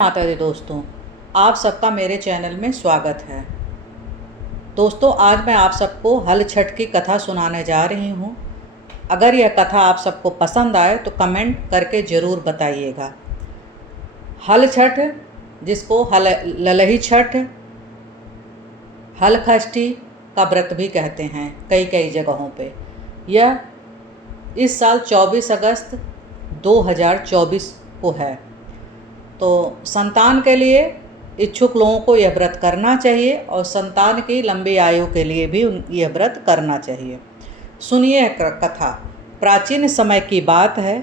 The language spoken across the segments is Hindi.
माता दी दोस्तों, आप सबका मेरे चैनल में स्वागत है। दोस्तों, आज मैं आप सबको हल छठ की कथा सुनाने जा रही हूँ। अगर यह कथा आप सबको पसंद आए तो कमेंट करके ज़रूर बताइएगा। हल छठ, जिसको ललही छठ, हल षष्ठी का व्रत भी कहते हैं कई जगहों पे। यह इस साल 24 अगस्त 2024 को है। तो संतान के लिए इच्छुक लोगों को यह व्रत करना चाहिए और संतान की लंबी आयु के लिए भी यह व्रत करना चाहिए। सुनिए कथा। प्राचीन समय की बात है।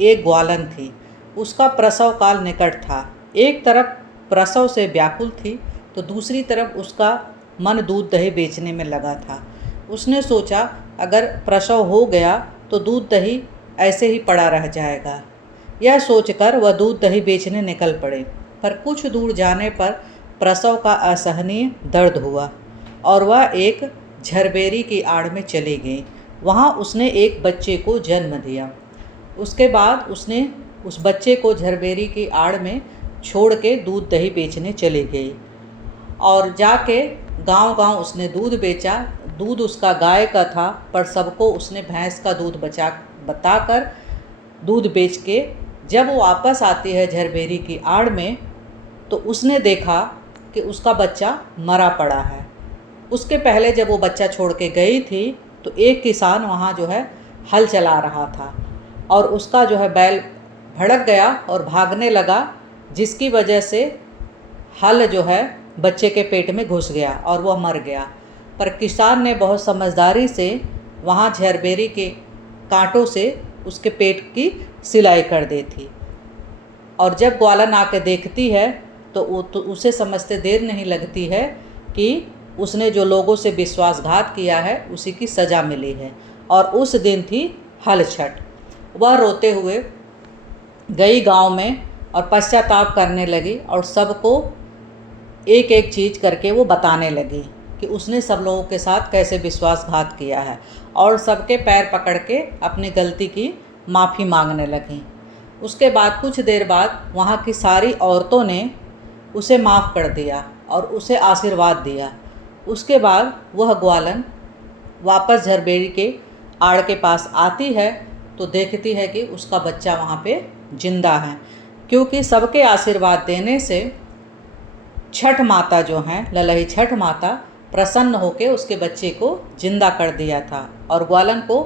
एक ग्वालन थी, उसका प्रसव काल निकट था। एक तरफ प्रसव से व्याकुल थी तो दूसरी तरफ उसका मन दूध दही बेचने में लगा था। उसने सोचा, अगर प्रसव हो गया तो दूध दही ऐसे ही पड़ा रह जाएगा। यह सोचकर वह दूध दही बेचने निकल पड़े, पर कुछ दूर जाने पर प्रसव का असहनीय दर्द हुआ और वह एक झरबेरी की आड़ में चली गई। वहाँ उसने एक बच्चे को जन्म दिया। उसके बाद उसने उस बच्चे को झरबेरी की आड़ में छोड़ के दूध दही बेचने चली गई और जाके गांव-गांव उसने दूध बेचा। दूध उसका गाय का था, पर सबको उसने भैंस का दूध बताकर दूध बेच के जब वो वापस आती है झरबेरी की आड़ में, तो उसने देखा कि उसका बच्चा मरा पड़ा है। उसके पहले जब वो बच्चा छोड़ के गई थी तो एक किसान वहाँ जो है हल चला रहा था और उसका जो है बैल भड़क गया और भागने लगा, जिसकी वजह से हल जो है बच्चे के पेट में घुस गया और वह मर गया। पर किसान ने बहुत समझदारी से वहाँ झरबेरी के कांटों से उसके पेट की सिलाई कर दी थी। और जब ग्वालन आके देखती है तो उसे समझते देर नहीं लगती है कि उसने जो लोगों से विश्वासघात किया है उसी की सज़ा मिली है। और उस दिन थी हल छठ। वह रोते हुए गई गांव में और पश्चाताप करने लगी और सबको एक एक चीज़ करके वो बताने लगी कि उसने सब लोगों के साथ कैसे विश्वासघात किया है, और सबके पैर पकड़ के अपनी गलती की माफ़ी मांगने लगी। उसके बाद कुछ देर बाद वहाँ की सारी औरतों ने उसे माफ़ कर दिया और उसे आशीर्वाद दिया। उसके बाद वह ग्वालन वापस झरबेरी के आड़ के पास आती है तो देखती है कि उसका बच्चा वहाँ पे जिंदा है, क्योंकि सबके आशीर्वाद देने से छठ माता जो हैं, ललही छठ माता, प्रसन्न होकर उसके बच्चे को जिंदा कर दिया था और ग्वालन को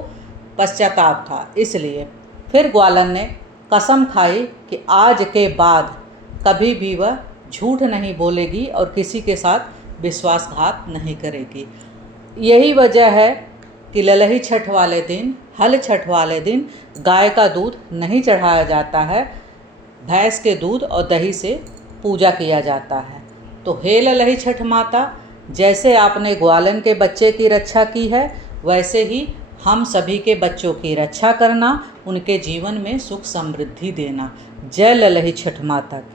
पश्चाताप था। इसलिए फिर ग्वालन ने कसम खाई कि आज के बाद कभी भी वह झूठ नहीं बोलेगी और किसी के साथ विश्वासघात नहीं करेगी। यही वजह है कि ललही छठ वाले दिन, हल छठ वाले दिन गाय का दूध नहीं चढ़ाया जाता है, भैंस के दूध और दही से पूजा किया जाता है। तो हे ललही छठ माता, जैसे आपने ग्वालन के बच्चे की रक्षा की है, वैसे ही हम सभी के बच्चों की रक्षा करना, उनके जीवन में सुख समृद्धि देना। जय ललही छठ माता की।